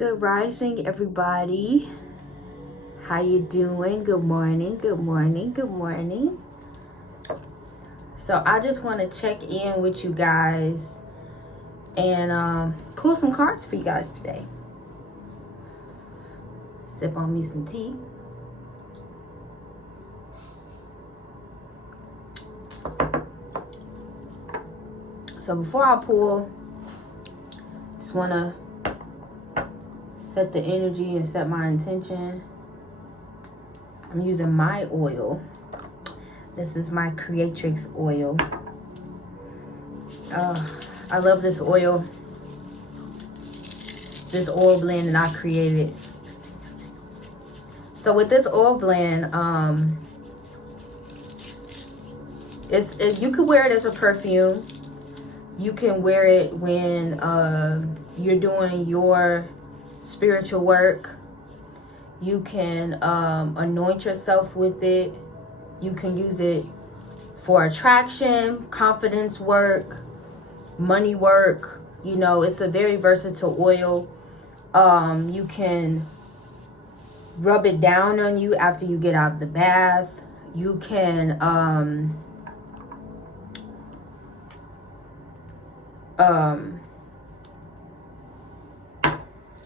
Good rising, everybody. How you doing? Good morning, good morning, good morning. So I just want to check in with you guys and pull some cards for you guys today. Sip on me some tea. So before I pull, just want to set the energy and set my intention. I'm using my oil. This is my Creatrix oil. I love this oil. This oil blend that I created. So with this oil blend, you could wear it as a perfume. You can wear it when you're doing your spiritual work. You can anoint yourself with it. You can use it for attraction, confidence work, money work. You know, it's a very versatile oil. You can rub it down on you after you get out of the bath. You can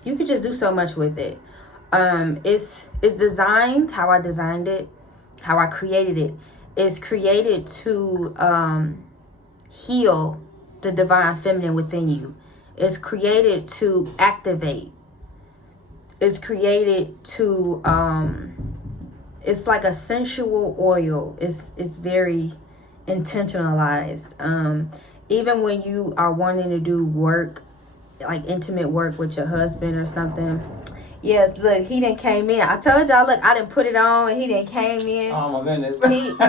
you could just do so much with it. It's designed how I designed it, how I created it. It's created to heal the divine feminine within you. It's created to activate. It's created to it's like a sensual oil. It's very intentionalized. Even when you are wanting to do work, like intimate work with your husband or something. Yes, look, he done came in. I told y'all, look, I done put it on and he done came in. Oh my goodness.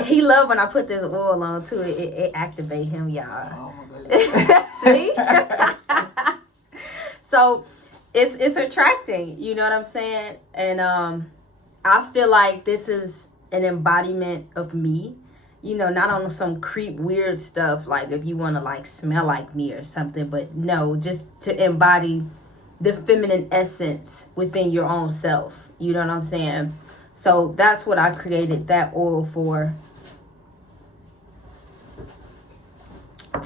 He loved when I put this oil on too. It activate him, y'all. Oh my goodness. See? So it's attracting, you know what I'm saying? And I feel like this is an embodiment of me. You know, not on some creep weird stuff, like if you want to like smell like me or something, but no, just to embody the feminine essence within your own self. You know what I'm saying? So that's what I created that oil for.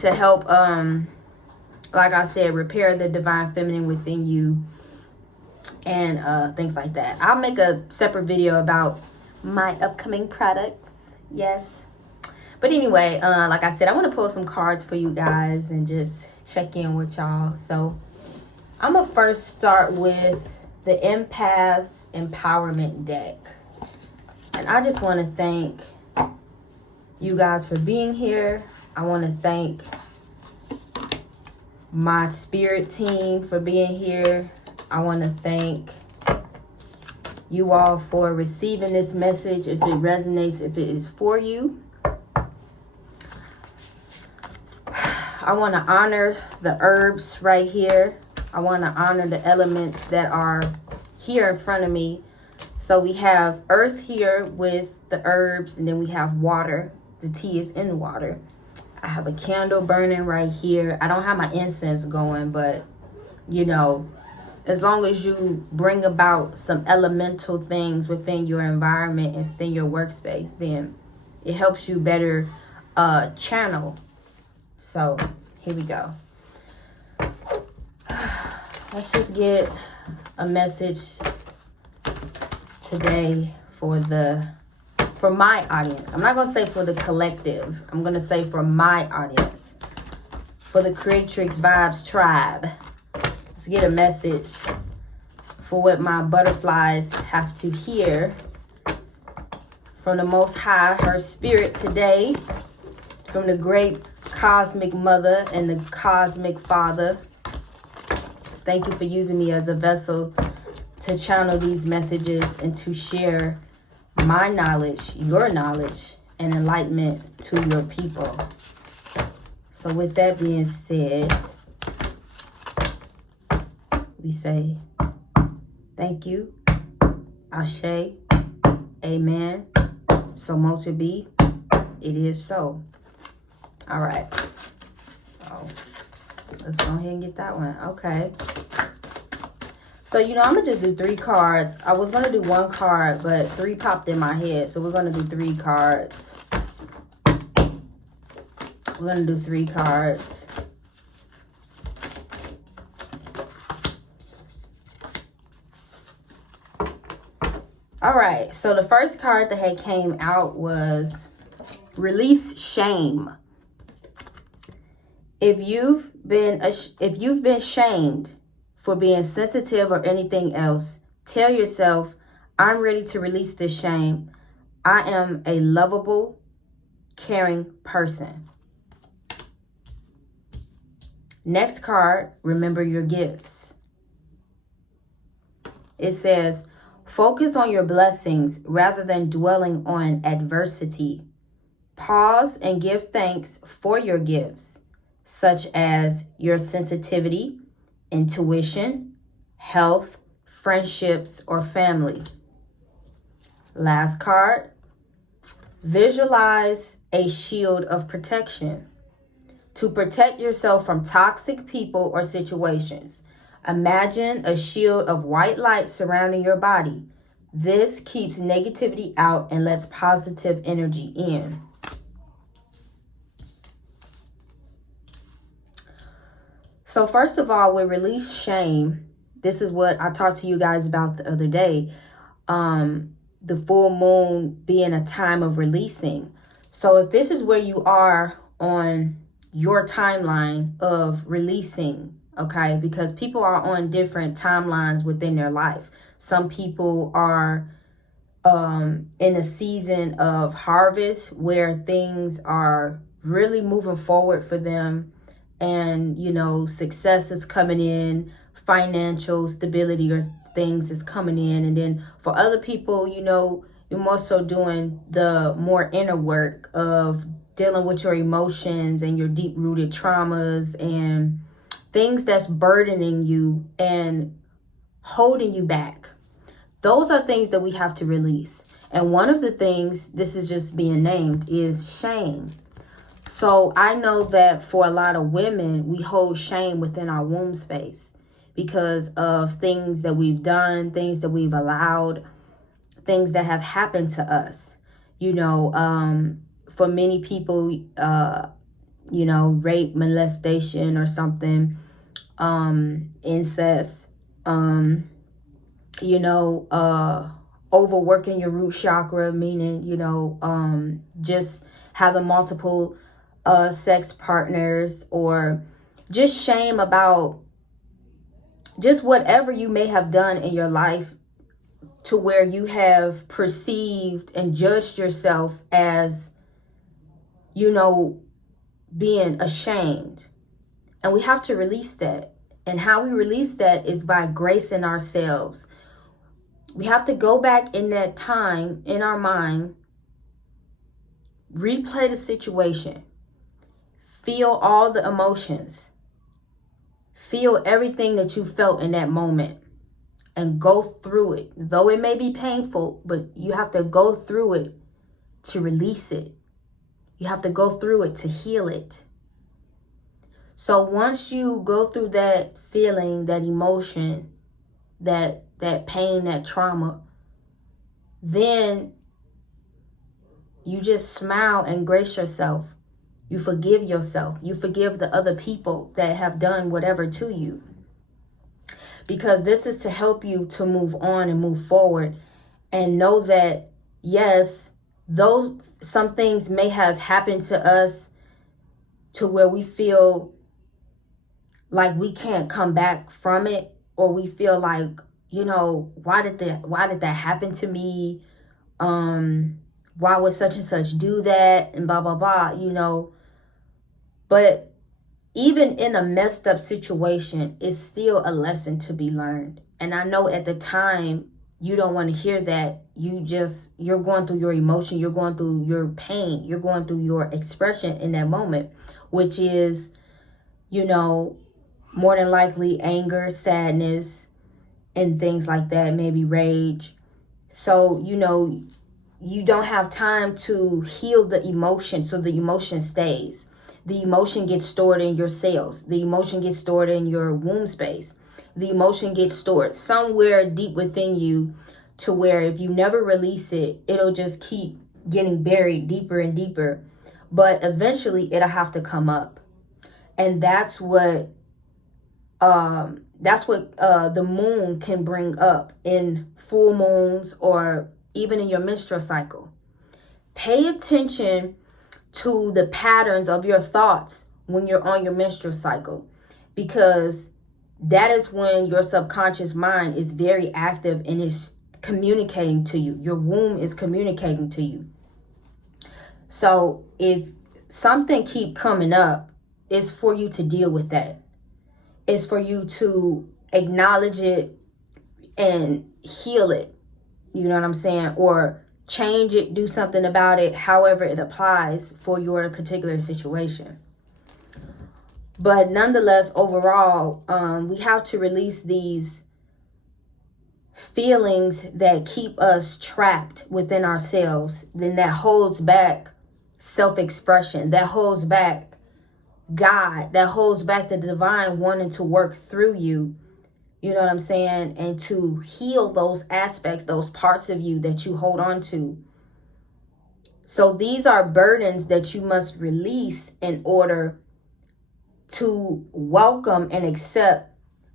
To help, like I said, repair the divine feminine within you and things like that. I'll make a separate video about my upcoming products. Yes. But anyway, like I said, I want to pull some cards for you guys and just check in with y'all. So I'm going to first start with the Empaths Empowerment deck. And I just want to thank you guys for being here. I want to thank my spirit team for being here. I want to thank you all for receiving this message. If it resonates, if it is for you. I want to honor the herbs right here. I want to honor the elements that are here in front of me. So we have earth here with the herbs, and then we have water. The tea is in water. I have a candle burning right here. I don't have my incense going, but you know, as long as you bring about some elemental things within your environment and within your workspace, then it helps you better channel. So here we go. Let's just get a message today for my audience. I'm not going to say for the collective. I'm going to say for my audience. For the Creatrix Vibes tribe. Let's get a message for what my butterflies have to hear from the Most High, her spirit today, from the great cosmic mother and the cosmic father. Thank you for using me as a vessel to channel these messages and to share my knowledge, your knowledge, and enlightenment to your people. So with that being said, we say thank you, Ashe, Amen, so mote it be, it is so. All right. Oh, let's go ahead and get that one. Okay. So, I'm going to just do 3 cards. I was going to do 1 card, but 3 popped in my head. So, we're going to do 3 cards. We're going to do 3 cards. All right. So, the first card that had came out was release shame. If you've been shamed for being sensitive or anything else, tell yourself, I'm ready to release this shame. I am a lovable, caring person. Next card, remember your gifts. It says, focus on your blessings rather than dwelling on adversity. Pause and give thanks for your gifts, such as your sensitivity, intuition, health, friendships, or family. Last card, visualize a shield of protection. To protect yourself from toxic people or situations, imagine a shield of white light surrounding your body. This keeps negativity out and lets positive energy in. So first of all, with release shame, this is what I talked to you guys about the other day. The full moon being a time of releasing. So if this is where you are on your timeline of releasing, okay, because people are on different timelines within their life. Some people are in a season of harvest where things are really moving forward for them. And, success is coming in, financial stability or things is coming in. And then for other people, you're more so doing the more inner work of dealing with your emotions and your deep-rooted traumas and things that's burdening you and holding you back. Those are things that we have to release. And one of the things, this is just being named, is shame. So I know that for a lot of women, we hold shame within our womb space because of things that we've done, things that we've allowed, things that have happened to us. For many people, rape, molestation or something, incest, overworking your root chakra, meaning, just having multiple sex partners, or just shame about just whatever you may have done in your life to where you have perceived and judged yourself as, being ashamed. And we have to release that. And how we release that is by gracing ourselves. We have to go back in that time in our mind, replay the situation, feel all the emotions, feel everything that you felt in that moment, and go through it. Though it may be painful, but you have to go through it to release it. You have to go through it to heal it. So once you go through that feeling, that emotion, that pain, that trauma, then you just smile and grace yourself. You forgive yourself. You forgive the other people that have done whatever to you. Because this is to help you to move on and move forward and know that, yes, though some things may have happened to us to where we feel like we can't come back from it, or we feel like, why did that happen to me? Why would such and such do that? And blah, blah, blah, But even in a messed up situation, it's still a lesson to be learned. And I know at the time, you don't want to hear that. You're going through your emotion. You're going through your pain. You're going through your expression in that moment, which is, more than likely anger, sadness, and things like that, maybe rage. So, you don't have time to heal the emotion, so the emotion stays. The emotion gets stored in your cells. The emotion gets stored in your womb space. the emotion gets stored somewhere deep within you, to where if you never release it, it'll just keep getting buried deeper and deeper. But eventually it'll have to come up. And that's what the moon can bring up in full moons, or even in your menstrual cycle. Pay attention to the patterns of your thoughts when you're on your menstrual cycle, because that is when your subconscious mind is very active and is communicating to you. Your womb is communicating to you. So if something keep coming up, it's for you to deal with that. It's for you to acknowledge it and heal it. You know what I'm saying? Or change it, do something about it, however it applies for your particular situation. But nonetheless, overall, we have to release these feelings that keep us trapped within ourselves, then that holds back self-expression, that holds back God, that holds back the divine wanting to work through you. You know what I'm saying? And to heal those aspects, those parts of you that you hold on to. So these are burdens that you must release in order to welcome and accept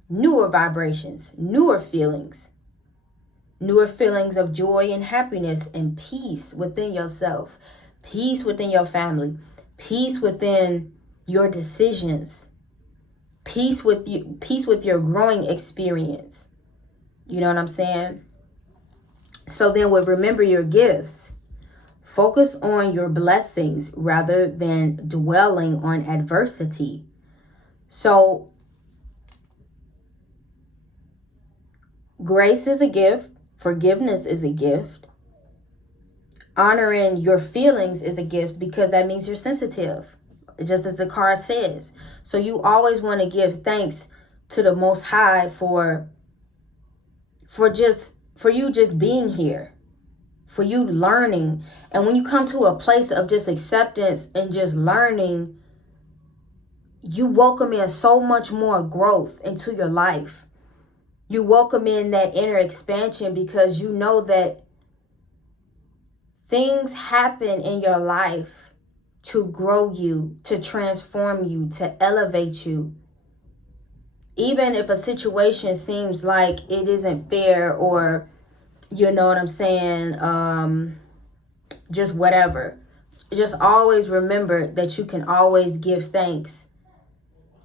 newer vibrations, newer feelings of joy and happiness and peace within yourself, peace within your family, peace within your decisions, peace with you, peace with your growing experience. You know what I'm saying? So then remember your gifts. Focus on your blessings rather than dwelling on adversity. So grace is a gift. Forgiveness is a gift. Honoring your feelings is a gift, because that means you're sensitive, just as the card says. So you always want to give thanks to the Most High for you just being here, for you learning. And when you come to a place of just acceptance and just learning, you welcome in so much more growth into your life. You welcome in that inner expansion, because you know that things happen in your life to grow you, to transform you, to elevate you. Even if a situation seems like it isn't fair, or, you know what I'm saying, just whatever. Just always remember that you can always give thanks.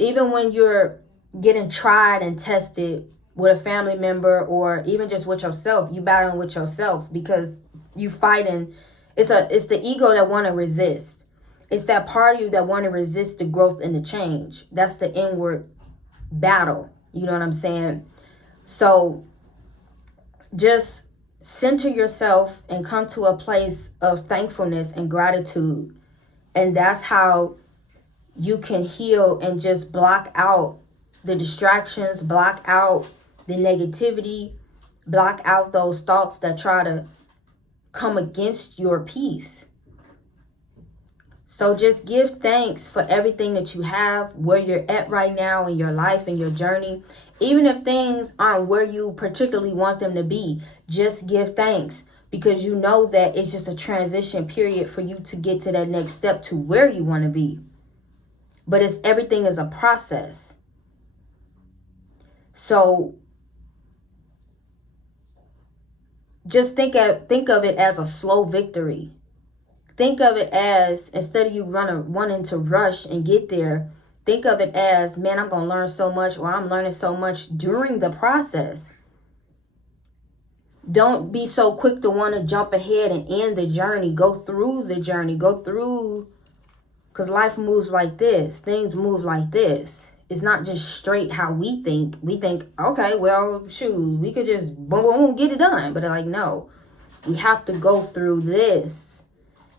Even when you're getting tried and tested with a family member, or even just with yourself, you battling with yourself because you fighting. It's the ego that want to resist. It's that part of you that want to resist the growth and the change. That's the inward battle. You know what I'm saying? So just center yourself and come to a place of thankfulness and gratitude. And that's how you can heal and just block out the distractions, block out the negativity, block out those thoughts that try to come against your peace. So just give thanks for everything that you have, where you're at right now in your life and your journey. Even if things aren't where you particularly want them to be, just give thanks, because you know that it's just a transition period for you to get to that next step to where you want to be. But everything is a process. So just think of it as a slow victory. Think of it as, instead of you wanting to rush and get there, think of it as, man, I'm going to learn so much, or I'm learning so much during the process. Don't be so quick to want to jump ahead and end the journey. Go through the journey. Because life moves like this. Things move like this. It's not just straight how we think. We think, okay, well, shoot, we could just boom, boom, boom, get it done. But like, no, we have to go through this.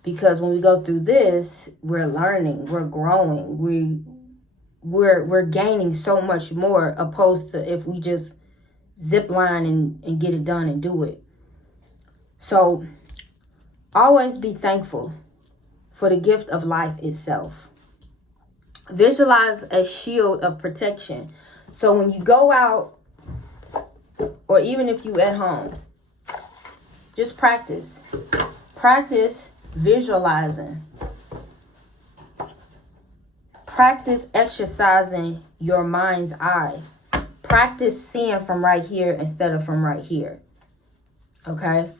Because when we go through this, we're learning, we're growing, we're gaining so much more, opposed to if we just zip line and get it done and do it. So always be thankful for the gift of life itself. Visualize a shield of protection. So when you go out or even if you at home, just practice. Practice visualizing. Practice exercising your mind's eye. Practice seeing from right here instead of from right here. Okay?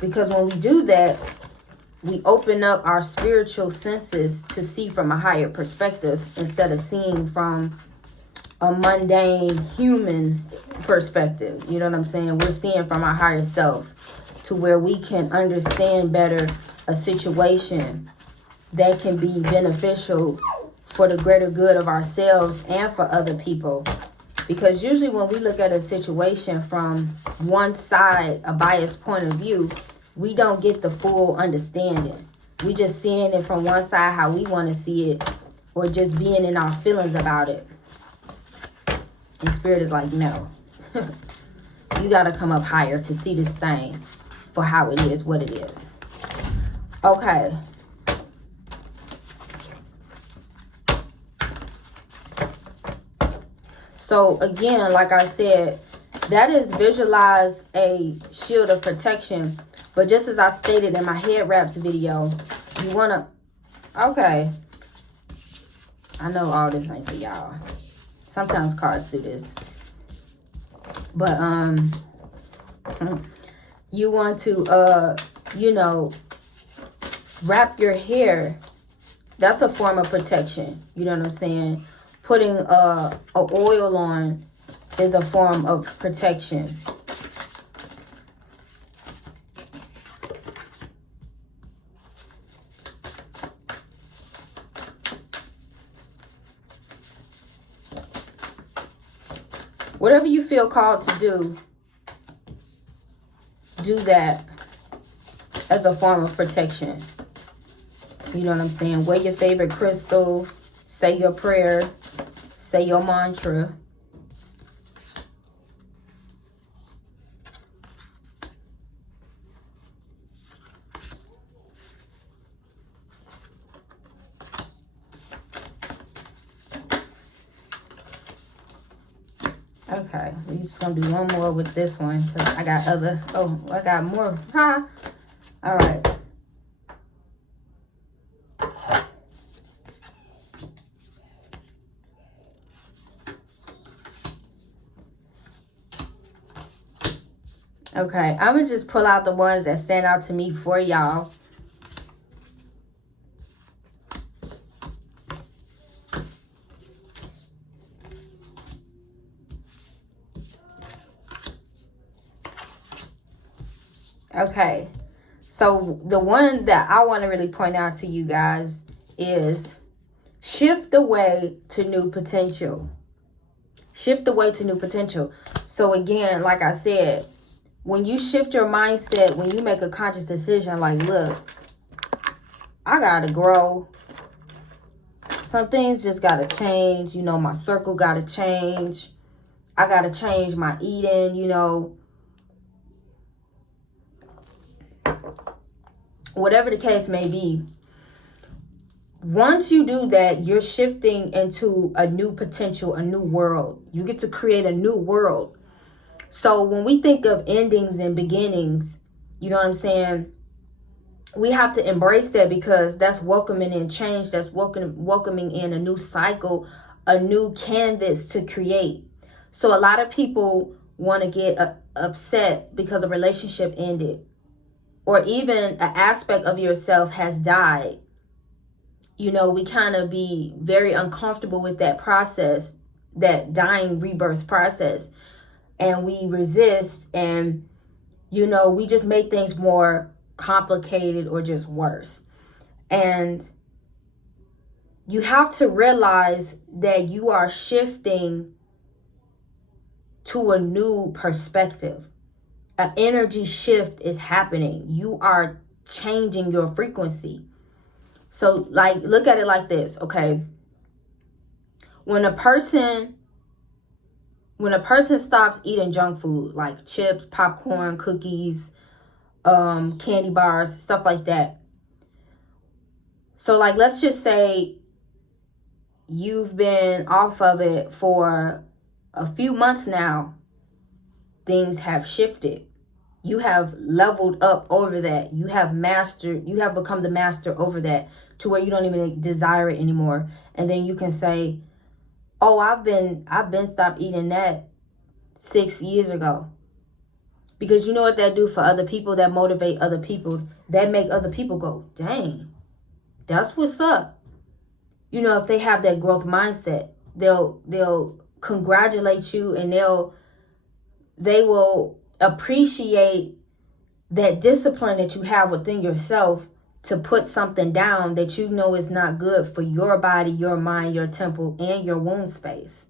Because when we do that, we open up our spiritual senses to see from a higher perspective instead of seeing from a mundane human perspective. You know what I'm saying? We're seeing from our higher self to where we can understand better a situation that can be beneficial for the greater good of ourselves and for other people. Because usually when we look at a situation from one side, a biased point of view, we don't get the full understanding. We just seeing it from one side how we want to see it, or just being in our feelings about it. And Spirit is like, no. You got to come up higher to see this thing for how it is, what it is. Okay. So again, like I said, that is visualize a shield of protection. But just as I stated in my head wraps video, you want to, okay. I know all this ain't for y'all. Sometimes cards do this. But, you want to, you know, wrap your hair. That's a form of protection. You know what I'm saying? Putting a oil on is a form of protection. Whatever you feel called to do that as a form of protection. You know what I'm saying? Wear your favorite crystal. Say your prayer. Say your mantra. Okay, we're just gonna do one more with this one because I got other. Oh, I got more. Huh? All right. Okay, I'm gonna just pull out the ones that stand out to me for y'all. Okay, so the one that I want to really point out to you guys is shift the way to new potential. Shift the way to new potential. So again, like I said, when you shift your mindset, when you make a conscious decision, like, look, I gotta grow. Some things just gotta change. You know, my circle gotta change. I gotta change my eating, you know. Whatever the case may be, once you do that, you're shifting into a new potential, a new world. You get to create a new world. So when we think of endings and beginnings, you know what I'm saying? We have to embrace that because that's welcoming in change. That's welcoming in a new cycle, a new canvas to create. So a lot of people want to get upset because a relationship ended, or even an aspect of yourself has died. You know, we kind of be very uncomfortable with that process, that dying rebirth process. And we resist, and, you know, we just make things more complicated or just worse. And you have to realize that you are shifting to a new perspective. An energy shift is happening. You are changing your frequency. So, like, look at it like this, okay? When a person stops eating junk food, like chips, popcorn, cookies, candy bars, stuff like that. So, like, let's just say you've been off of it for a few months now, things have shifted. You have leveled up over that. You have become the master over that, to where you don't even desire it anymore. And then you can say, oh, I've been stopped eating that 6 years ago. Because you know what that do for other people? That motivate other people. That make other people go, dang, that's what's up. You know, if they have that growth mindset, they'll congratulate you, and they will appreciate that discipline that you have within yourself to put something down that you know is not good for your body, your mind, your temple, and your womb space.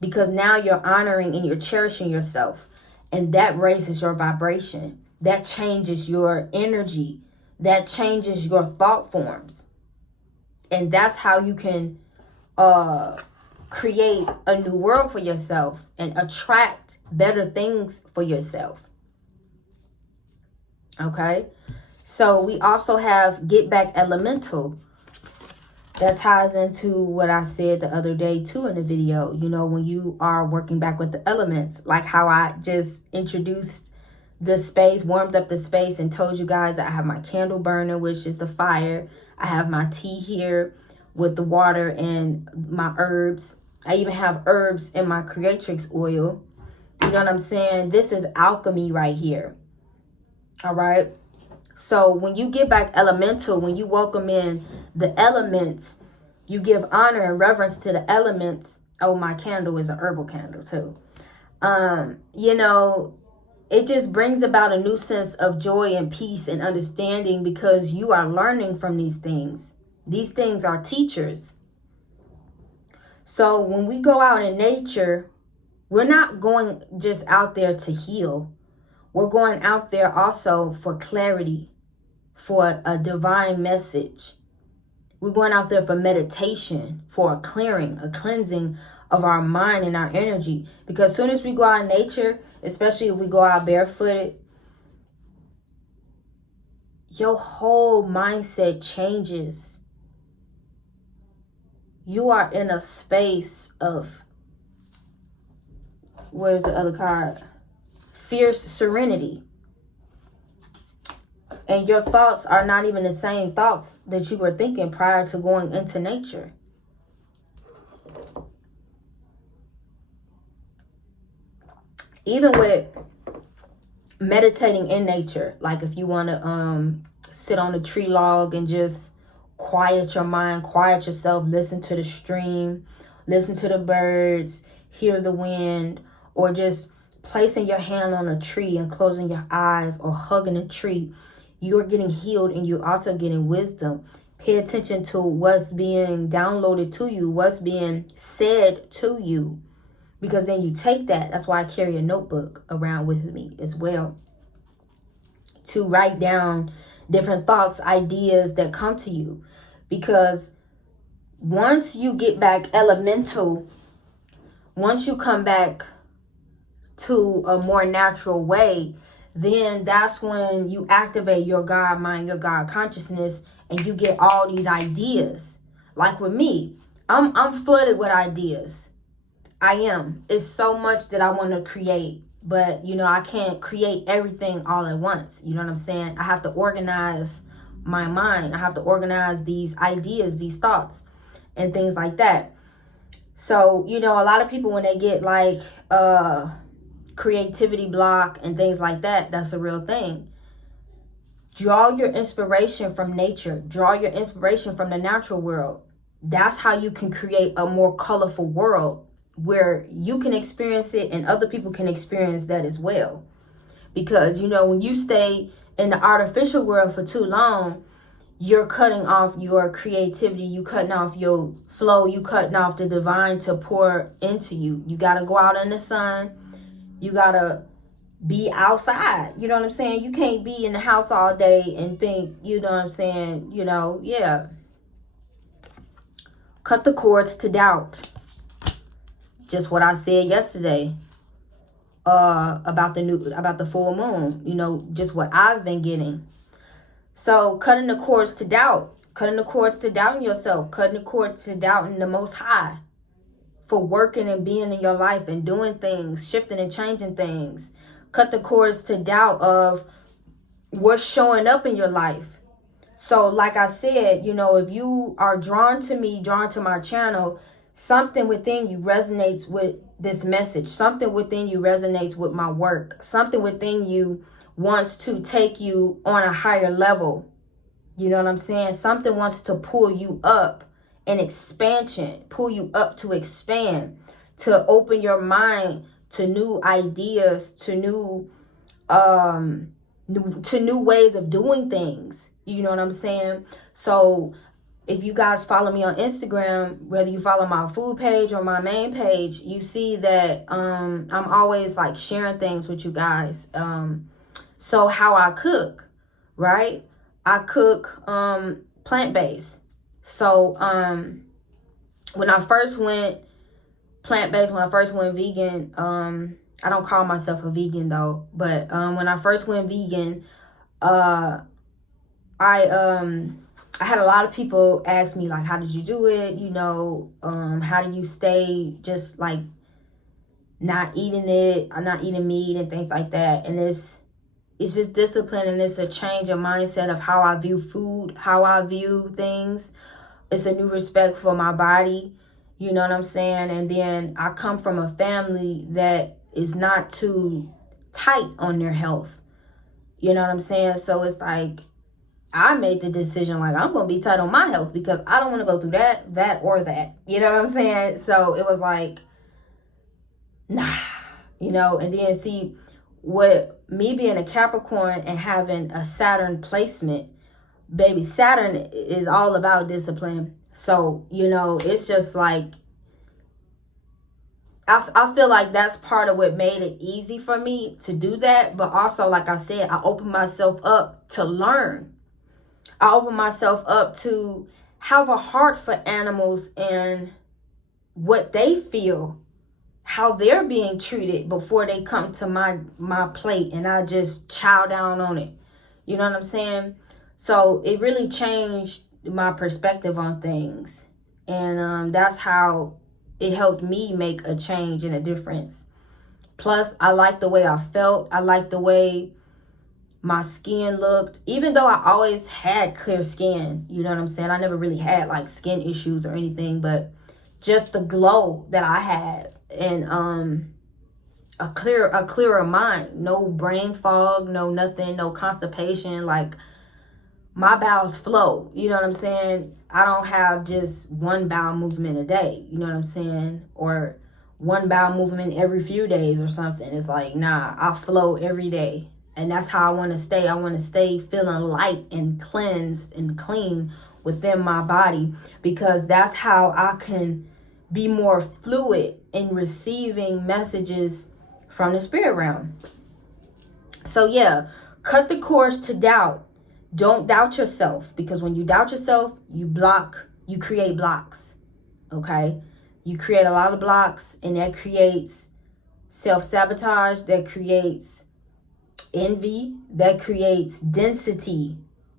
Because now you're honoring and you're cherishing yourself, and that raises your vibration. That changes your energy. That changes your thought forms. And that's how you can create a new world for yourself and attract better things for yourself. Okay? So we also have Get Back Elemental. That ties into what I said the other day too in the video. You know, when you are working back with the elements, like how I just introduced the space, warmed up the space, and told you guys that I have my candle burner, which is the fire. I have my tea here with the water and my herbs. I even have herbs in my creatrix oil. You know what I'm saying? This is alchemy right here. All right. So when you get back elemental, when you welcome in the elements, you give honor and reverence to the elements. Oh, my candle is a herbal candle too. You know, it just brings about a new sense of joy and peace and understanding, because you are learning from these things. These things are teachers. So when we go out in nature, we're not going just out there to heal. We're going out there also for clarity, for a divine message. We're going out there for meditation, for a clearing, a cleansing of our mind and our energy. Because as soon as we go out in nature, especially if we go out barefooted, your whole mindset changes. You are in a space of, where's the other card? Fierce serenity. And your thoughts are not even the same thoughts that you were thinking prior to going into nature. Even with meditating in nature, like if you want to sit on a tree log and just quiet your mind, quiet yourself, listen to the stream, listen to the birds, hear the wind, or just placing your hand on a tree and closing your eyes or hugging a tree, you're getting healed and you're also getting wisdom. Pay attention to what's being downloaded to you, what's being said to you, because then you take that. That's why I carry a notebook around with me as well, to write down different thoughts, ideas that come to you. Because once you get back elemental, once you come back to a more natural way, then that's when you activate your God mind, your God consciousness, and you get all these ideas. Like with me, I'm flooded with ideas. I am. It's so much that I want to create, but you know, I can't create everything all at once. You know what I'm saying? I have to organize my mind. I have to organize these ideas, these thoughts, and things like that. So, you know, a lot of people, when they get like creativity block and things like that, that's a real thing. Draw your inspiration from nature. Draw your inspiration from the natural world. That's how you can create a more colorful world where you can experience it and other people can experience that as well. Because, you know, when you stay in the artificial world for too long, you're cutting off your creativity, you cutting off your flow, you cutting off the divine to pour into you. You got to go out in the sun. You got to be outside. You know what I'm saying? You can't be in the house all day and think, you know what I'm saying? You know, yeah. Cut the cords to doubt. Just what I said yesterday about the full moon. You know, just what I've been getting. So cutting the cords to doubt. Cutting the cords to doubting yourself. Cutting the cords to doubting the Most High for working and being in your life and doing things, shifting and changing things. Cut the cords to doubt of what's showing up in your life. So like I said, if you are drawn to me, drawn to my channel, something within you resonates with this message. Something within you resonates with my work. Something within you wants to take you on a higher level. You know what I'm saying? Something wants to pull you up in expansion, pull you up to expand, to open your mind to new ideas, to new ways of doing things. You know what I'm saying? So if you guys follow me on Instagram, whether you follow my food page or my main page, you see that I'm always like sharing things with you guys. So how I cook, right? I cook plant-based. So when I first went plant-based, when I first went vegan, I don't call myself a vegan though, but when I first went vegan, I had a lot of people ask me like, how did you do it? How do you stay just like not eating meat and things like that? And it's just discipline, and it's a change of mindset of how I view food, how I view things. It's a new respect for my body. You know what I'm saying? And then I come from a family that is not too tight on their health. You know what I'm saying? So it's like, I made the decision, like, I'm going to be tight on my health because I don't want to go through that, or that. You know what I'm saying? So it was like, nah, and then see, what me being a Capricorn and having a Saturn placement, baby, Saturn is all about discipline. So, it's just like, I feel like that's part of what made it easy for me to do that. But also, like I said, I opened myself up to learn. I opened myself up to have a heart for animals and what they feel, how they're being treated before they come to my plate, and I just chow down on it. You know what I'm saying? So it really changed my perspective on things. And that's how it helped me make a change and a difference. Plus, I liked the way I felt. I liked the way my skin looked. Even though I always had clear skin, you know what I'm saying? I never really had like skin issues or anything, but just the glow that I had, and a clearer mind, no brain fog, no nothing, no constipation. Like, my bowels flow, you know what I'm saying? I don't have just one bowel movement a day, you know what I'm saying? Or one bowel movement every few days or something. It's like, nah, I flow every day. And that's how I want to stay. I want to stay feeling light and cleansed and clean within my body, because that's how I can be more fluid in receiving messages from the spirit realm. So yeah, cut the cords to doubt. Don't doubt yourself, because when you doubt yourself, you create blocks. Okay? You create a lot of blocks, and that creates self-sabotage, that creates envy, that creates density,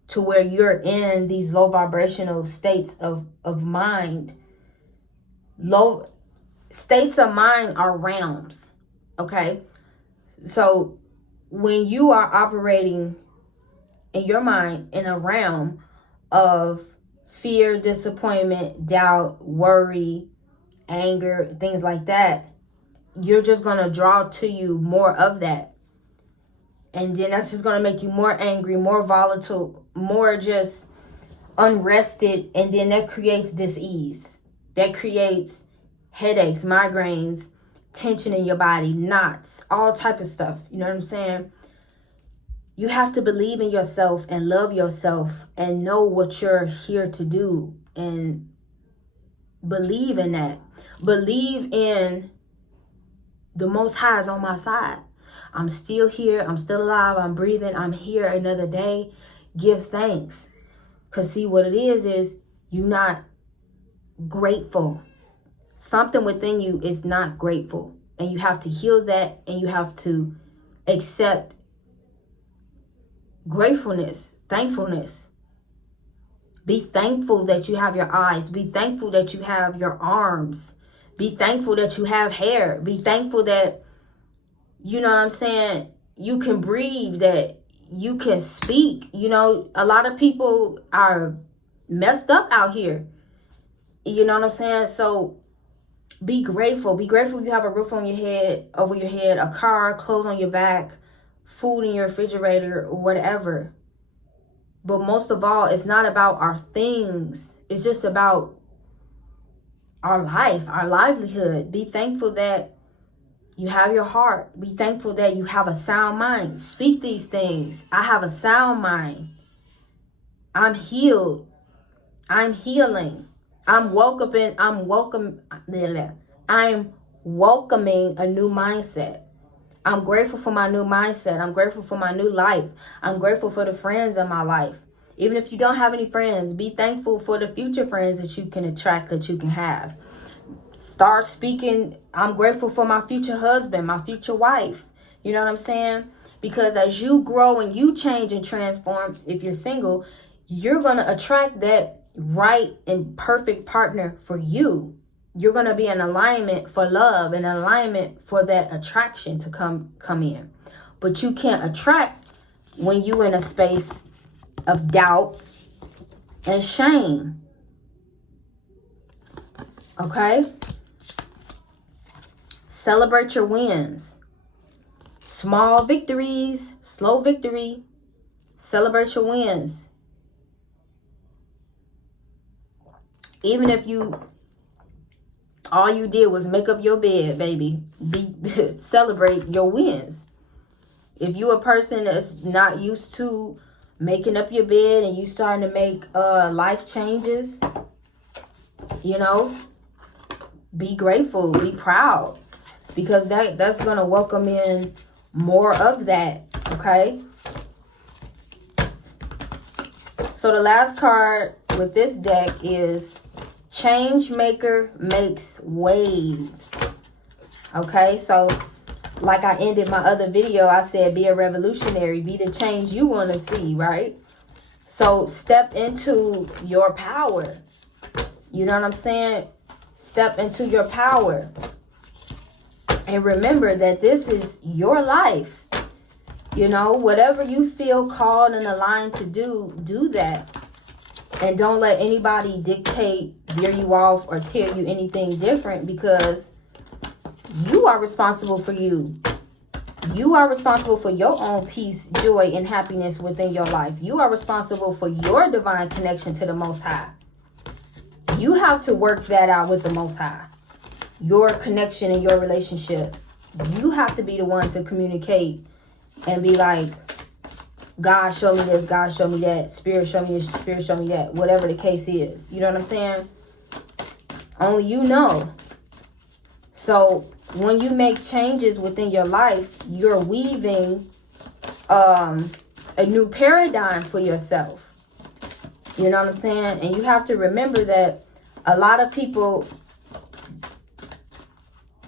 to where you're in these low vibrational states of mind. Low states of mind are realms. Okay? So when you are operating in your mind in a realm of fear, disappointment, doubt, worry, anger, things like that, you're just going to draw to you more of that. And then that's just going to make you more angry, more volatile, more just unrested. And then that creates dis-ease. That creates headaches, migraines, tension in your body, knots, all type of stuff. You know what I'm saying? You have to believe in yourself and love yourself and know what you're here to do, and believe in that. Believe in the Most High is on my side. I'm still here. I'm still alive. I'm breathing. I'm here another day. Give thanks. Because see, what it is you're not grateful. Something within you is not grateful. And you have to heal that, and you have to accept gratefulness, thankfulness. Be thankful that you have your eyes. Be thankful that you have your arms, Be thankful that you have hair. Be thankful that, you know what I'm saying, you can breathe, that you can speak. You know, a lot of people are messed up out here. You know what I'm saying? So be grateful. Be grateful you have a roof on your head, over your head, a car, clothes on your back, food in your refrigerator, or whatever. But most of all, it's not about our things. It's just about our life, our livelihood. Be thankful that you have your heart. Be thankful that you have a sound mind. Speak these things. I have a sound mind. I'm healed. I'm healing. I'm welcoming a new mindset. I'm grateful for my new mindset. I'm grateful for my new life. I'm grateful for the friends in my life. Even if you don't have any friends, be thankful for the future friends that you can attract, that you can have. Start speaking, I'm grateful for my future husband, my future wife. You know what I'm saying? Because as you grow and you change and transform, if you're single, you're going to attract that right and perfect partner for you. You're going to be in alignment for love and alignment for that attraction to come in. But you can't attract when you're in a space of doubt and shame. Okay? Celebrate your wins. Small victories, slow victory. Celebrate your wins. Even if all you did was make up your bed, baby, celebrate your wins. If you're a person that's not used to making up your bed and you starting to make life changes, you know, be grateful, be proud, because that's going to welcome in more of that, okay? So the last card with this deck is Change Maker Makes Waves. Okay, so like I ended my other video, I said be a revolutionary, be the change you want to see, right? So step into your power. You know what I'm saying? Step into your power. And remember that this is your life. You know, whatever you feel called and aligned to do that. And don't let anybody dictate, veer you off, or tell you anything different, because you are responsible for you. You are responsible for your own peace, joy, and happiness within your life. You are responsible for your divine connection to the Most High. You have to work that out with the Most High. Your connection and your relationship. You have to be the one to communicate and be like, God, show me this, God, show me that. Spirit, show me this, Spirit, show me that. Whatever the case is. You know what I'm saying? Only you know. So when you make changes within your life, you're weaving a new paradigm for yourself. You know what I'm saying? And you have to remember that a lot of people,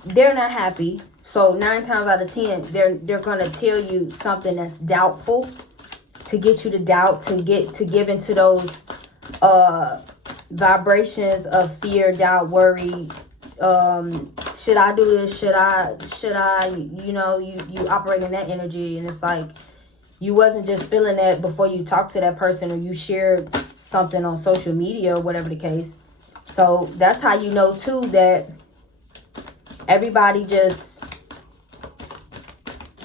they're not happy. So 9 times out of 10, they're going to tell you something that's doubtful, to get you to doubt, to give into those vibrations of fear, doubt, worry. Should I do this? Should I, you know, you operate in that energy. And it's like, you wasn't just feeling that before you talked to that person, or you shared something on social media, or whatever the case. So that's how you know too that everybody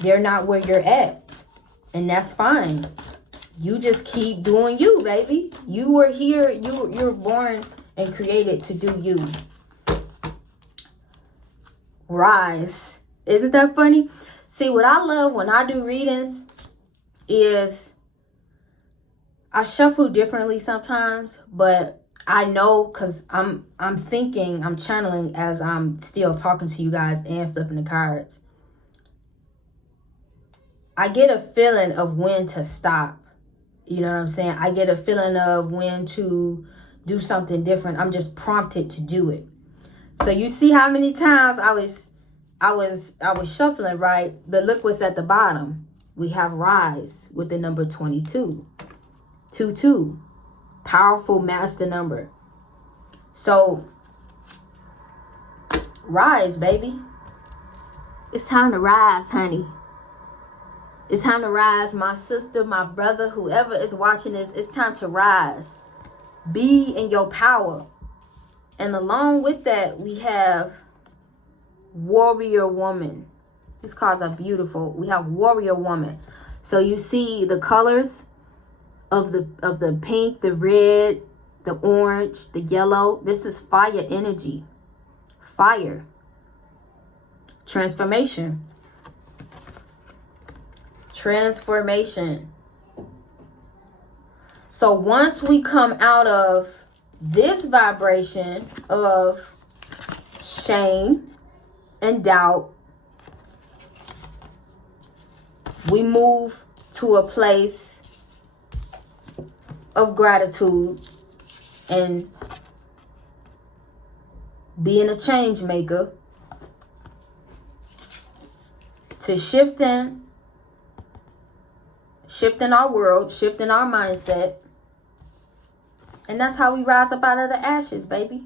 they're not where you're at. And that's fine. You just keep doing you, baby. You were here. You're born and created to do you. Rise. Isn't that funny? See, what I love when I do readings is I shuffle differently sometimes, but I know, because I'm thinking, I'm channeling as I'm still talking to you guys and flipping the cards. I get a feeling of when to stop. You know what I'm saying? I get a feeling of when to do something different. I'm just prompted to do it. So you see how many times I was shuffling, right? But look what's at the bottom. We have rise with the number 22. 22. Powerful master number. So Rise, baby. It's time to rise, honey. It's time to rise, my sister, my brother, whoever is watching this. It's time to rise. Be in your power. And along with that, we have Warrior Woman. These cards are beautiful. We have Warrior Woman. So you see the colors of the pink, the red, the orange, the yellow. This is fire energy. Fire. Transformation. Transformation. So once we come out of this vibration of shame and doubt, we move to a place of gratitude and being a change maker, to shifting our world, shifting our mindset. And that's how we rise up out of the ashes, baby.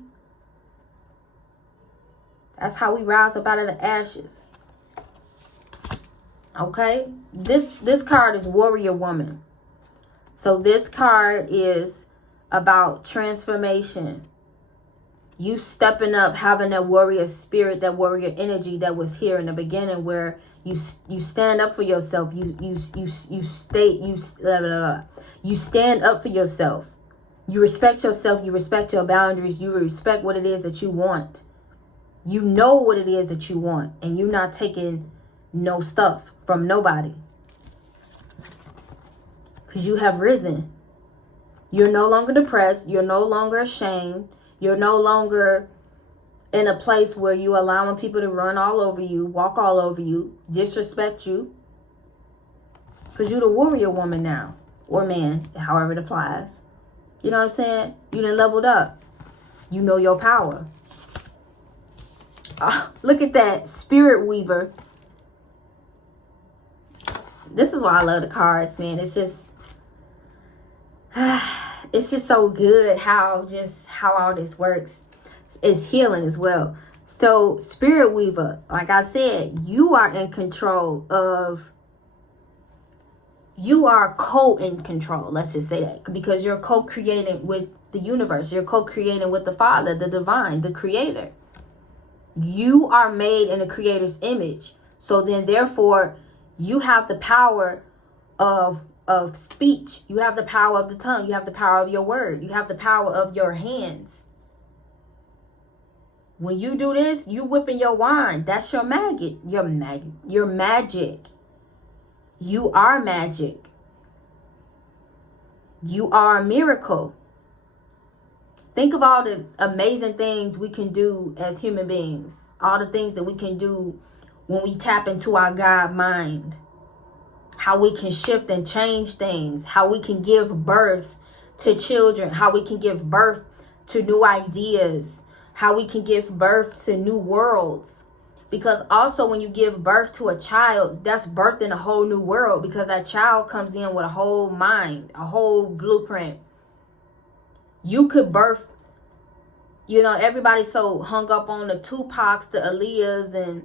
That's how we rise up out of the ashes. Okay? This card is Warrior Woman. So this card is about transformation. You stepping up, having that warrior spirit, that warrior energy that was here in the beginning, where you stand up for yourself. You stand up for yourself. You respect yourself. You respect your boundaries. You respect what it is that you want. You know what it is that you want, and you're not taking no stuff from nobody, because you have risen. You're no longer depressed. You're no longer ashamed. You're no longer in a place where you allowing people to run all over you, walk all over you, disrespect you. Because you're the warrior woman now. Or man, however it applies. You know what I'm saying? You done leveled up. You know your power. Look at that. Spirit Weaver. This is why I love the cards, man. It's just... it's just so good how all this works. It's healing as well. So Spirit Weaver, like I said, you are in control of, you are in control. Let's just say that, because you're co-creating with the universe. You're co-creating with the Father, the divine, the creator. You are made in the creator's image. So then therefore you have the power of speech. You have the power of the tongue. You have the power of your word. You have the power of your hands. When you do this, you whipping your wine. That's your magic. Your magic. You are magic. You are a miracle. Think of all the amazing things we can do as human beings. All the things that we can do when we tap into our God mind. How we can shift and change things. How we can give birth to children. How we can give birth to new ideas. How we can give birth to new worlds. Because also when you give birth to a child, that's birthing a whole new world. Because that child comes in with a whole mind, a whole blueprint. You could birth, you know, everybody's so hung up on the Tupacs, the Aaliyahs, and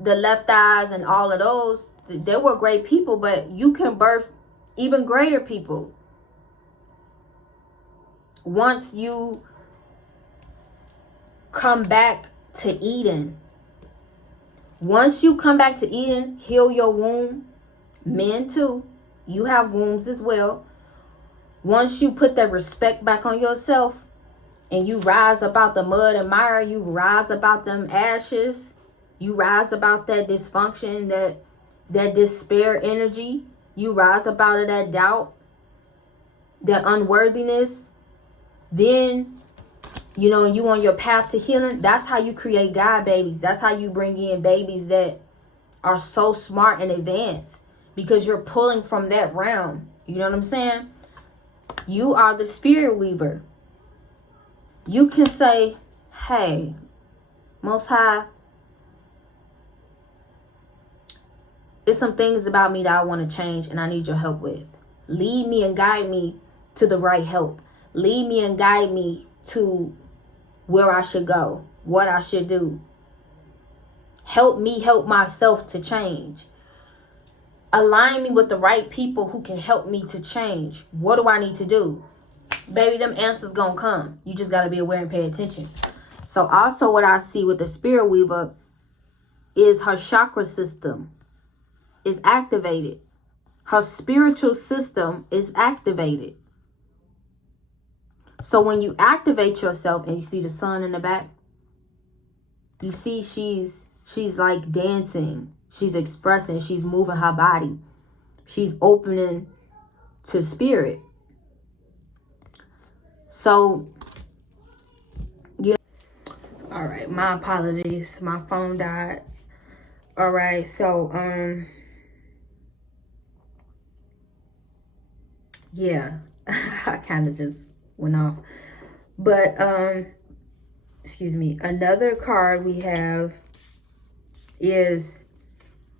the Left Eyes, and all of those. They were great people, but you can birth even greater people. Once you come back to Eden. Once you come back to Eden, heal your womb. Men too. You have wombs as well. Once you put that respect back on yourself and you rise about the mud and mire, you rise about them ashes, you rise about that dysfunction, that despair energy, you rise about it, that doubt, that unworthiness, then, you know, you on your path to healing. That's how you create God babies. That's how you bring in babies that are so smart and advanced, because you're pulling from that realm. You know what I'm saying? You are the Spirit Weaver. You can say, hey, Most High, there's some things about me that I want to change and I need your help with. Lead me and guide me to the right help. Lead me and guide me to where I should go, what I should do. Help me help myself to change. Align me with the right people who can help me to change. What do I need to do? Baby, them answers gonna come. You just gotta be aware and pay attention. So also what I see with the Spirit Weaver is her chakra system is activated. Her spiritual system is activated. So when you activate yourself and you see the sun in the back, you see she's like dancing. She's expressing. She's moving her body. She's opening to spirit. So, all right, my apologies. My phone died. All right, so, yeah, I kind of just went off. But, excuse me, another card we have is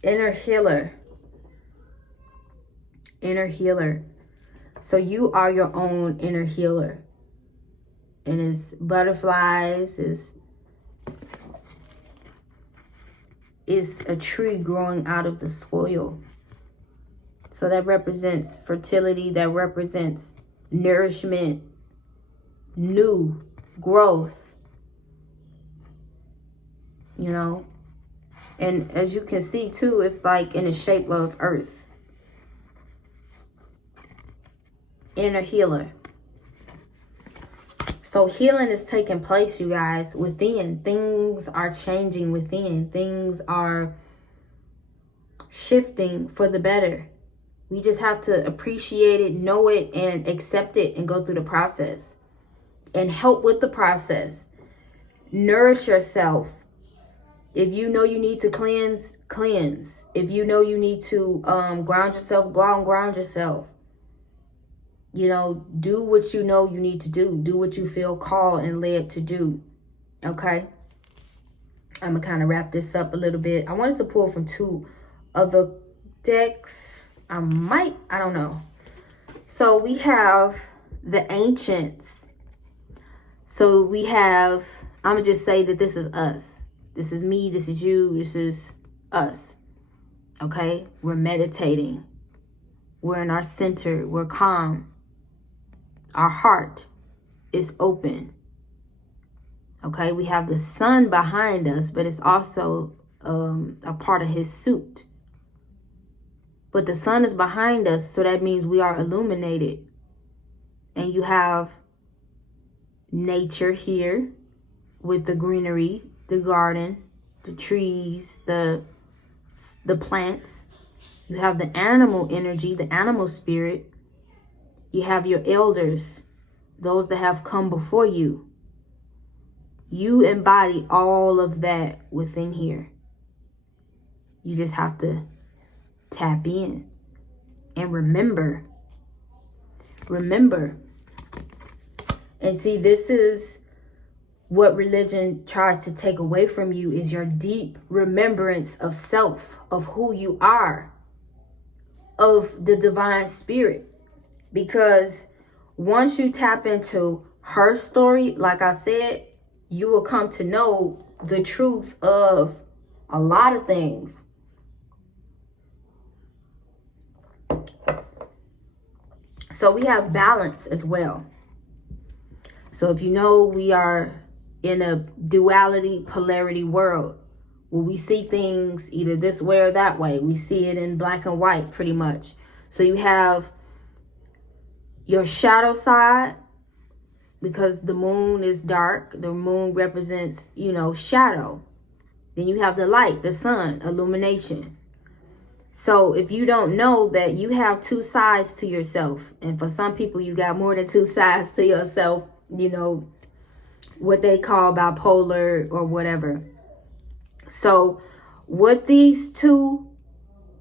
Inner Healer. Inner Healer. So you are your own inner healer. And it's butterflies, is a tree growing out of the soil. So that represents fertility, that represents nourishment, new growth, you know. And as you can see too, it's like in the shape of earth. Inner healer. So healing is taking place, you guys, within. Things are changing within. Things are shifting for the better. We just have to appreciate it, know it, and accept it and go through the process. And help with the process. Nourish yourself. If you know you need to cleanse, cleanse. If you know you need to ground yourself, go out and ground yourself. You know, do what you know you need to do. Do what you feel called and led to do. Okay? I'm going to kind of wrap this up a little bit. I wanted to pull from two other decks. I don't know. So we have the Ancients. So we have, I'm going to just say that this is us. This is me. This is you. This is us. Okay? We're meditating. We're in our center. We're calm. Our heart is open. Okay, we have the sun behind us, but it's also a part of his suit. But the sun is behind us, so that means we are illuminated. And you have nature here with the greenery, the garden, the trees, the plants. You have the animal energy, the animal spirit. You have your elders, those that have come before you. You embody all of that within here. You just have to tap in and remember. Remember. And see, this is what religion tries to take away from you, is your deep remembrance of self, of who you are, of the divine spirit. Because once you tap into her story, like I said, you will come to know the truth of a lot of things. So we have balance as well. So if you know, we are in a duality, polarity world where we see things either this way or that way. We see it in black and white pretty much. So you have your shadow side, because the moon is dark. The moon represents, you know, shadow. Then you have the light, the sun, illumination. So if you don't know that you have two sides to yourself, and for some people you got more than two sides to yourself, you know, what they call bipolar or whatever. So with these two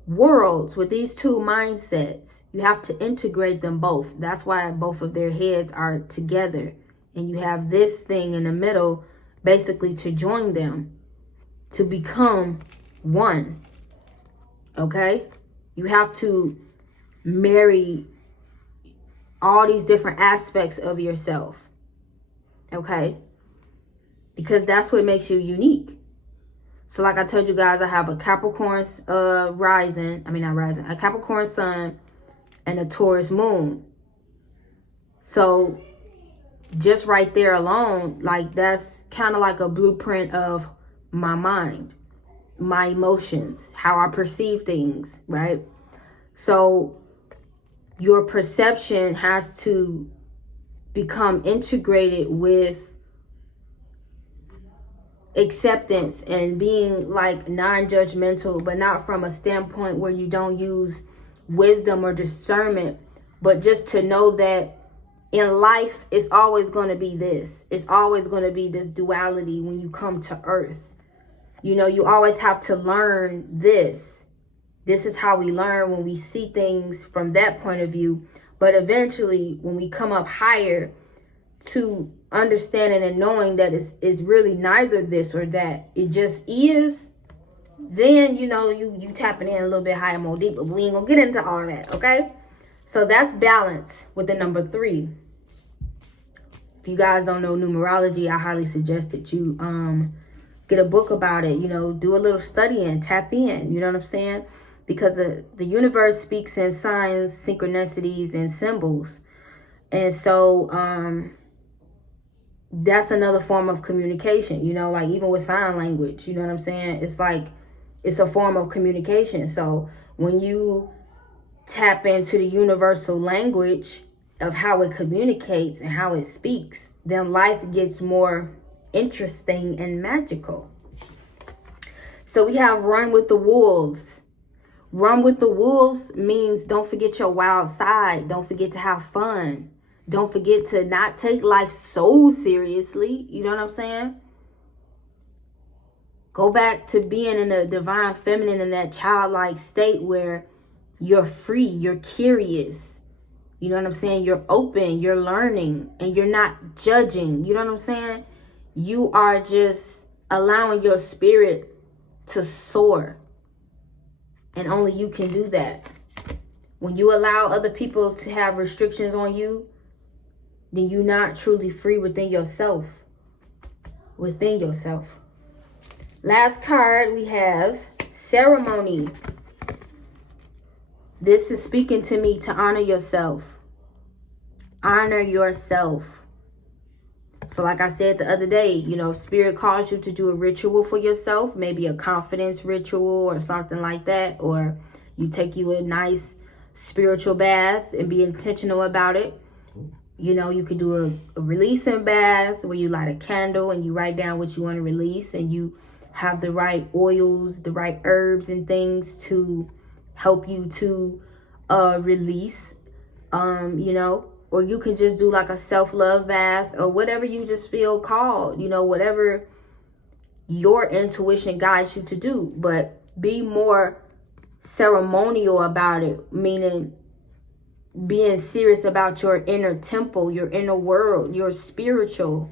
worlds, with these two mindsets, you have to integrate them both. That's why both of their heads are together. And you have this thing in the middle, basically to join them, to become one. Okay? You have to marry all these different aspects of yourself. Okay? Because that's what makes you unique. So like I told you guys, I have a Capricorn a Capricorn sun and a Taurus moon. So just right there alone, like that's kind of like a blueprint of my mind, my emotions, how I perceive things, right? So your perception has to become integrated with acceptance and being like non-judgmental, but not from a standpoint where you don't use wisdom or discernment, but just to know that in life it's always going to be this. It's always going to be this duality when you come to earth. You know, you always have to learn this. This is how we learn when we see things from that point of view. But eventually, when we come up higher to understanding and knowing that it's really neither this or that, it just is, then, you know, you tapping in a little bit higher, more deep. But we ain't gonna get into all that, okay? So that's balance with the number 3. If you guys don't know numerology, I highly suggest that you get a book about it. You know, do a little studying, tap in. You know what I'm saying? Because the universe speaks in signs, synchronicities, and symbols. And so that's another form of communication. You know, like even with sign language, you know what I'm saying? It's like it's a form of communication. So when you tap into the universal language of how it communicates and how it speaks, then life gets more interesting and magical. So we have run with the wolves. Run with the wolves means don't forget your wild side. Don't forget to have fun. Don't forget to not take life so seriously. You know what I'm saying? Go back to being in a divine feminine, in that childlike state where you're free, you're curious. You know what I'm saying? You're open, you're learning, and you're not judging. You know what I'm saying? You are just allowing your spirit to soar. And only you can do that. When you allow other people to have restrictions on you, then you're not truly free within yourself. Within yourself. Last card, we have ceremony. This is speaking to me to honor yourself. Honor yourself. So like I said the other day, you know, spirit calls you to do a ritual for yourself, maybe a confidence ritual or something like that, or you take you a nice spiritual bath and be intentional about it. You know, you could do a releasing bath where you light a candle and you write down what you want to release, and you have the right oils, the right herbs and things to help you to release, you know. Or you can just do like a self-love bath or whatever you just feel called, you know, whatever your intuition guides you to do. But be more ceremonial about it, meaning being serious about your inner temple, your inner world, your spiritual.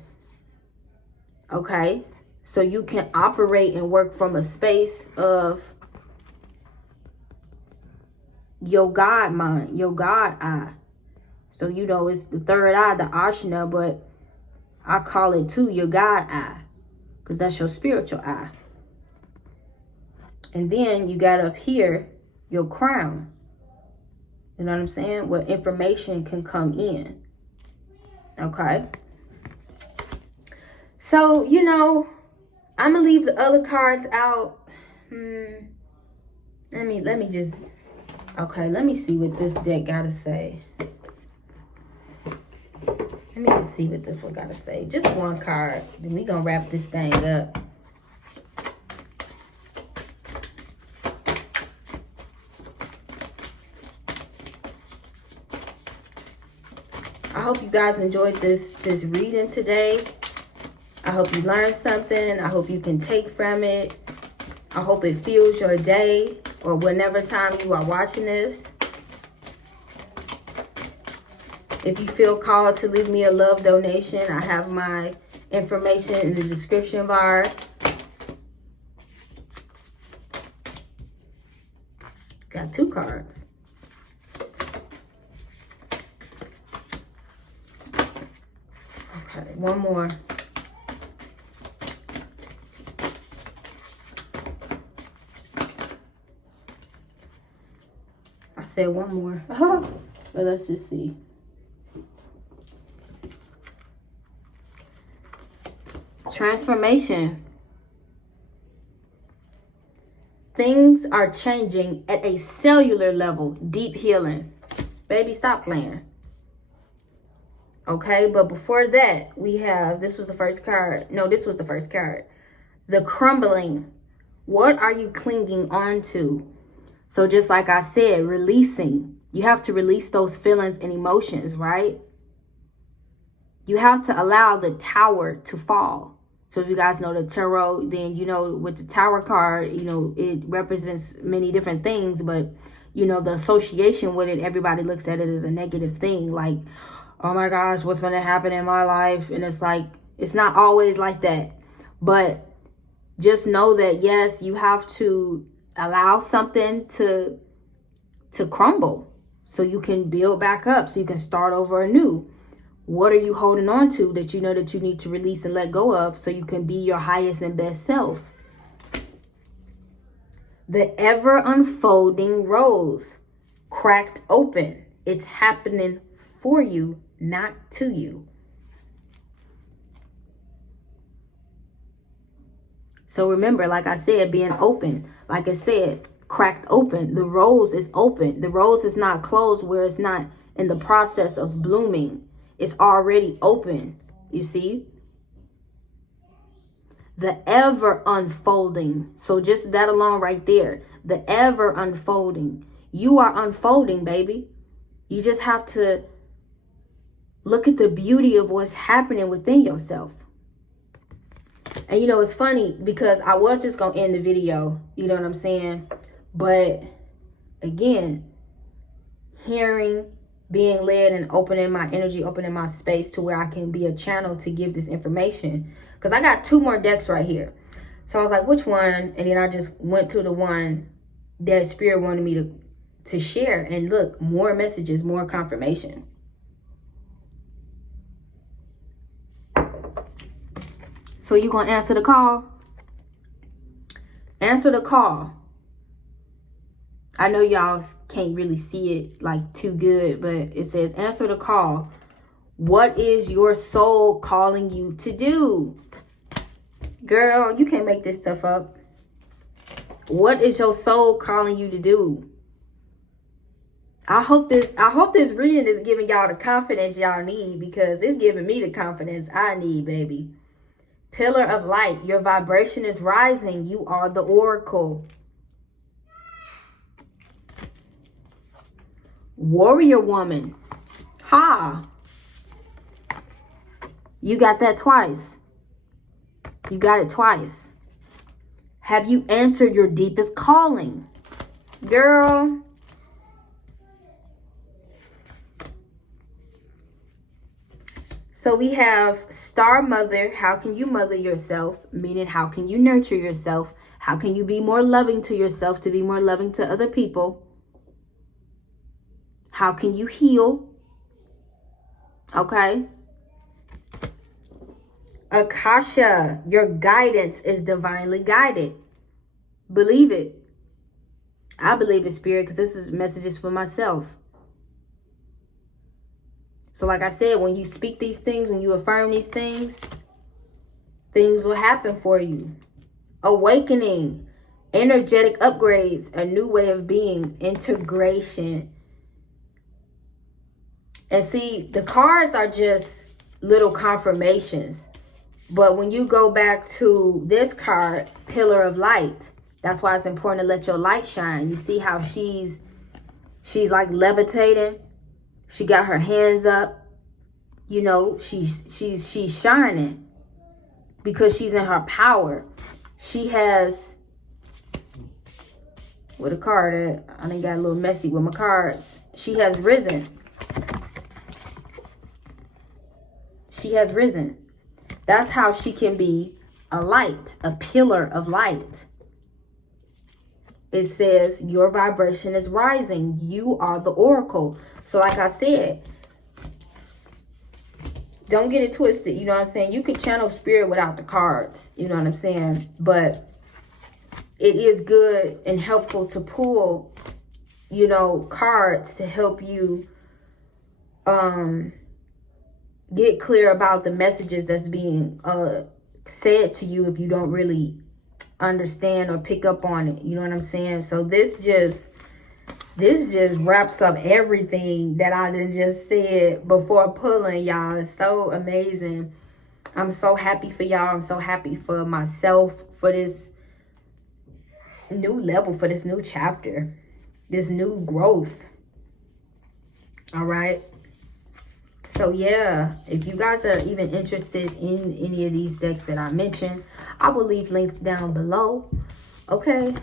Okay? So you can operate and work from a space of your God mind, your God eye. So, you know, it's the third eye, the Ashna, but I call it too your God eye, because that's your spiritual eye. And then you got up here your crown. You know what I'm saying? Where information can come in. Okay. So, you know, I'm gonna leave the other cards out. Let me just, okay, let me see what this deck gotta say. Let me just see what this one gotta say. Just one card. Then we gonna wrap this thing up. I hope you guys enjoyed this reading today. I hope you learned something. I hope you can take from it. I hope it fuels your day or whenever time you are watching this. If you feel called to leave me a love donation, I have my information in the description bar. Got 2 cards. Okay, one more. said one more. But let's just see. Transformation. Things are changing at a cellular level. Deep healing. Baby, stop playing. Okay, but before that, we have, this was the first card. No, this was the first card. The crumbling. What are you clinging on to? So just like I said, releasing. You have to release those feelings and emotions, right? You have to allow the tower to fall. So if you guys know the tarot, then you know with the tower card, you know, it represents many different things. But, you know, the association with it, everybody looks at it as a negative thing. Like, oh my gosh, what's going to happen in my life? And it's like, it's not always like that. But just know that, yes, you have to allow something to crumble so you can build back up, so you can start over anew. What are you holding on to that you know that you need to release and let go of so you can be your highest and best self? The ever unfolding rose cracked open. It's happening for you, not to you. So remember, like I said, being open. Like I said, cracked open. The rose is open. The rose is not closed where it's not in the process of blooming. It's already open, you see? The ever unfolding. So just that alone right there. The ever unfolding. You are unfolding, baby. You just have to look at the beauty of what's happening within yourself. And you know, it's funny because I was just going to end the video. You know what I'm saying? But again, hearing, being led, and opening my energy, opening my space to where I can be a channel to give this information. Because I got 2 more decks right here. So I was like, which one? And then I just went to the one that Spirit wanted me to share. And look, more messages, more confirmation. So you going to answer the call? Answer the call. I know y'all can't really see it like too good, but it says answer the call. What is your soul calling you to do? Girl, you can't make this stuff up. What is your soul calling you to do? I hope this reading is giving y'all the confidence y'all need, because it's giving me the confidence I need, baby. Pillar of light. Your vibration is rising. You are the oracle. Warrior woman. Ha. You got that twice. You got it twice. Have you answered your deepest calling? Girl. So we have Star Mother. How can you mother yourself? Meaning, how can you nurture yourself? How can you be more loving to yourself to be more loving to other people? How can you heal? Okay. Akasha, your guidance is divinely guided. Believe it. I believe it, Spirit, because this is messages for myself. So like I said, when you speak these things, when you affirm these things, things will happen for you. Awakening, energetic upgrades, a new way of being, integration. And see, the cards are just little confirmations. But when you go back to this card, Pillar of Light, that's why it's important to let your light shine. You see how she's like levitating. She got her hands up. You know, she's shining because she's in her power. She has, with a card at, I done got a little messy with my cards. She has risen. She has risen. That's how she can be a light, a pillar of light. It says your vibration is rising. You are the oracle. So like I said, don't get it twisted. You know what I'm saying? You can channel spirit without the cards. You know what I'm saying? But it is good and helpful to pull you know, cards to help you get clear about the messages that's being said to you if you don't really understand or pick up on it. You know what I'm saying? So this just wraps up everything that I done just said before pulling, y'all. It's so amazing. I'm so happy for y'all. I'm so happy for myself, for this new level, for this new chapter, this new growth. All right. So yeah, if you guys are even interested in any of these decks that I mentioned, I will leave links down below. Okay.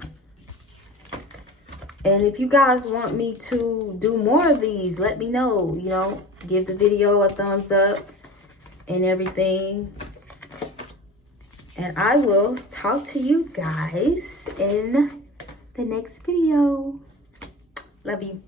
And if you guys want me to do more of these, let me know. You know, give the video a thumbs up and everything. And I will talk to you guys in the next video. Love you.